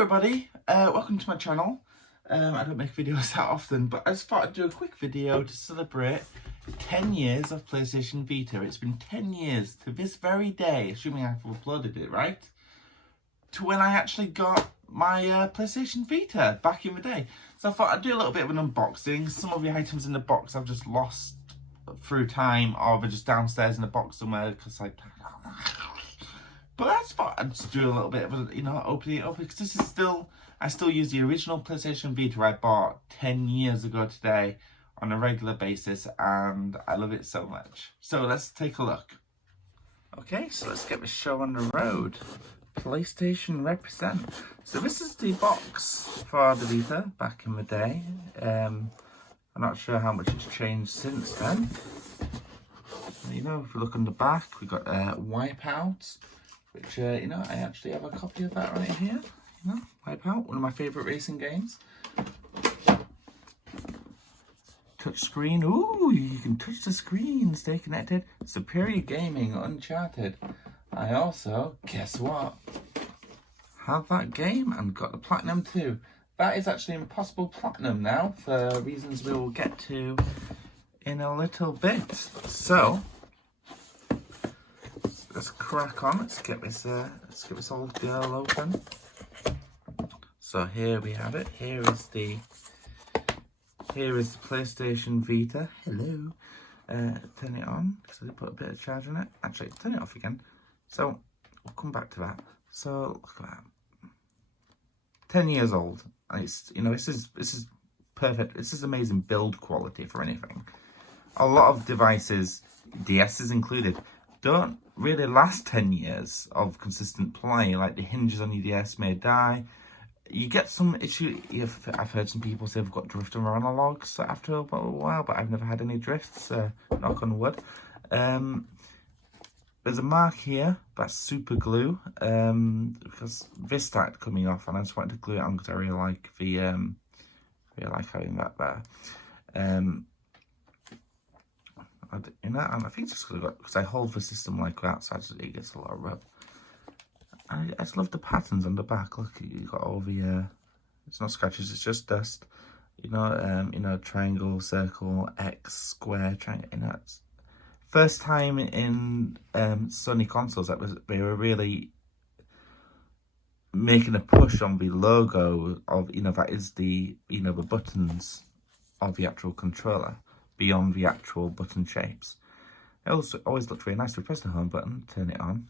everybody, welcome to my channel. I don't make videos that often, but I just thought I'd do a quick video to celebrate 10 years of PlayStation Vita. It's been 10 years to this very day, assuming I've uploaded it, right? To when I actually got my PlayStation Vita back in the day. So I thought I'd do a little bit of an unboxing. Some of the items in the box I've just lost through time, or they're just downstairs in the box somewhere, because but I just thought I'd just do a little bit of a, opening it up, because this is still, I still use the original PlayStation Vita I bought 10 years ago today on a regular basis, and I love it so much. So let's take a look. Okay, so let's get the show on the road. PlayStation represent. So this is the box for the Vita back in the day. I'm not sure how much it's changed since then. If you look on the back, we've got Wipeout, which, I actually have a copy of that right here. Wipeout, one of my favourite racing games. Touchscreen, ooh, you can touch the screen, stay connected. Superior Gaming, Uncharted. I also, guess what, have that game and got the Platinum too. That is actually Impossible Platinum now, for reasons we will get to in a little bit. So, let's crack on. Let's get this old girl open. So here we have it. Here is the PlayStation Vita. Hello. Turn it on because I put a bit of charge on it. Actually, turn it off again. So we'll come back to that. So look at that. 10 years old. And it's this is perfect. This is amazing build quality for anything. A lot of devices, DSs included, don't really last 10 years of consistent play. Like the hinges on your DS may die. You get some issue. I've heard some people say they've got drift on their analogs after a while, but I've never had any drifts. Knock on wood. There's a mark here. That's super glue. Because this started coming off, and I just wanted to glue it on because I really like having that there. And I think it's just because I hold the system like that, so it gets a lot of rub. I just love the patterns on the back. Look, you got all the it's not scratches, it's just dust. Triangle, circle, X, square, triangle. It's first time in Sony consoles that they were really making a push on the logo of that is the the buttons of the actual controller beyond the actual button shapes. It also always looked very nice. We press the home button, turn it on.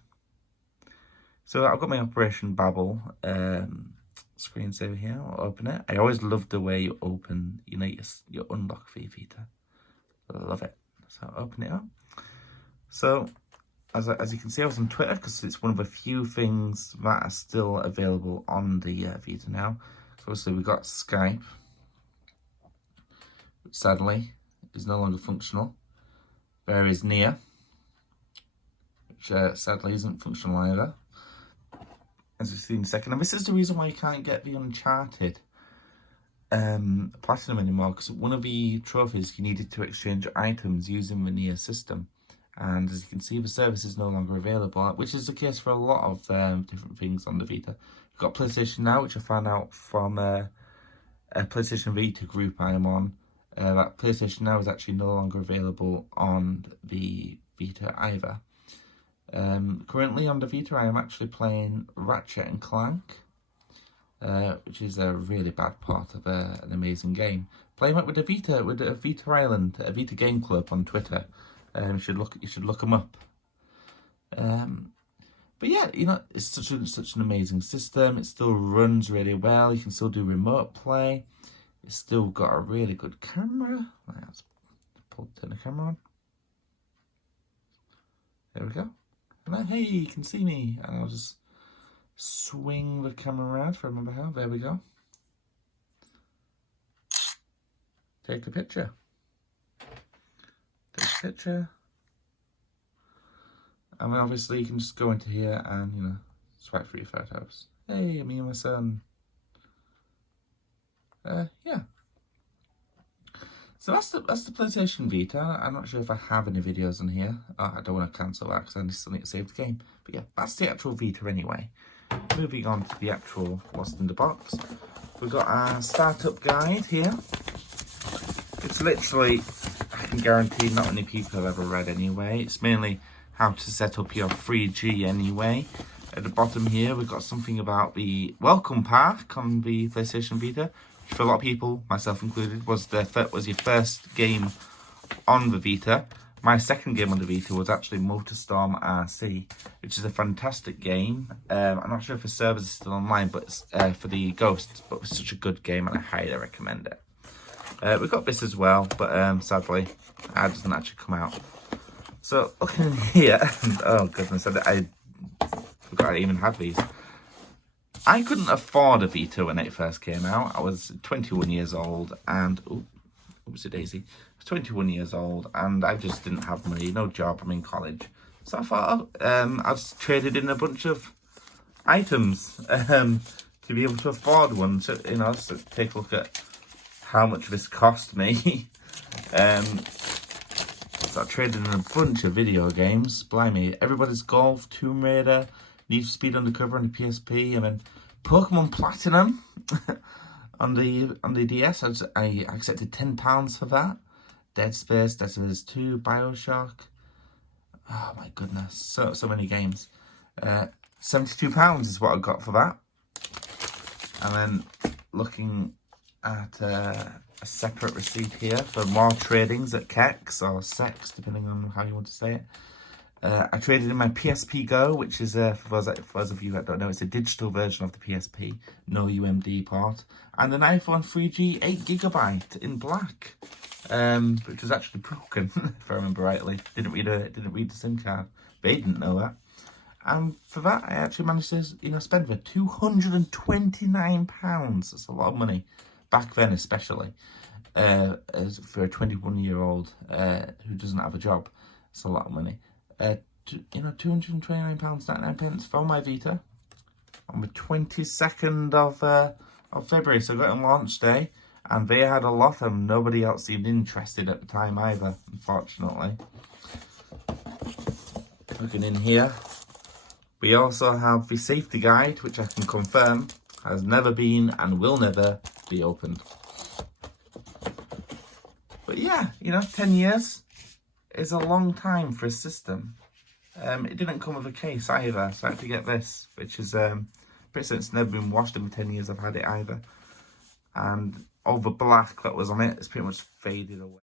So I've got my Operation Babel screensaver here. I'll open it. I always love the way you open, you unlock for your Vita. I love it. So I'll open it up. So as you can see, I was on Twitter because it's one of the few things that are still available on the Vita now. So obviously we got Skype, which sadly is no longer functional. There is Nia, which sadly isn't functional either, as we've seen in a second. And this is the reason why you can't get the Uncharted Platinum anymore, because one of the trophies you needed to exchange items using the Nia system. And as you can see, the service is no longer available, which is the case for a lot of different things on the Vita. We've got PlayStation Now, which I found out from a PlayStation Vita group I am on. That PlayStation Now is actually no longer available on the Vita either. Currently on the Vita, I am actually playing Ratchet and Clank, which is a really bad part of an amazing game. Playing it with a Vita Island, a Vita Game Club on Twitter. You should look them up. But yeah, it's such an amazing system. It still runs really well. You can still do remote play. It's still got a really good camera. Let's turn the camera on. There we go. And hey, you can see me. And I'll just swing the camera around for remember how. There we go. Take a picture. Take a picture. And then obviously you can just go into here and, swipe through your photos. Hey, me and my son. Yeah. So that's the PlayStation Vita. I'm not sure if I have any videos on here. Oh, I don't want to cancel that because I still need to save the game. But yeah, that's the actual Vita anyway. moving on to the actual what's in the box. We've got our startup guide here. It's literally, I can guarantee not many people have ever read anyway. It's mainly how to set up your 3G anyway. At the bottom here, we've got something about the welcome pack on the PlayStation Vita, which for a lot of people, myself included, was your first game on the Vita. My second game on the Vita was actually Motorstorm RC, which is a fantastic game. I'm not sure if the servers are still online, but it's for the Ghosts, but it's such a good game and I highly recommend it. We've got this as well, but sadly, it doesn't actually come out. So looking in here, oh goodness, I forgot I even had these. I couldn't afford a Vita when it first came out. I was 21 years old and, oopsie daisy, I was 21 years old and I just didn't have money, no job, I'm in college. So I thought, I just traded in a bunch of items to be able to afford one. So, you know, so take a look at how much this cost me. So I traded in a bunch of video games. Blimey, Everybody's Golf, Tomb Raider, Need for Speed Undercover on the PSP, and then Pokemon Platinum on the DS. I accepted £10 for that. Dead Space 2, Bioshock. Oh my goodness, so many games. £72 is what I got for that. And then looking at a separate receipt here for more tradings at Kex or Sex, depending on how you want to say it. I traded in my PSP Go, which is, for those of you that don't know, it's a digital version of the PSP, no UMD port, and an iPhone 3G 8GB in black, which was actually broken, if I remember rightly. Didn't read the SIM card. They didn't know that. And for that, I actually managed to, spend for £229. That's a lot of money, back then especially, as for a 21-year-old who doesn't have a job. It's a lot of money. £229.99 for my Vita on the 22nd of February. So I got it on launch day, and they had a lot, and nobody else seemed interested at the time either, unfortunately. Looking in here, we also have the safety guide, which I can confirm has never been and will never be opened. But yeah, 10 years is a long time for a system. It didn't come with a case either, so I had to get this, which is pretty much it's never been washed in the 10 years I've had it either. And all the black that was on it is pretty much faded away.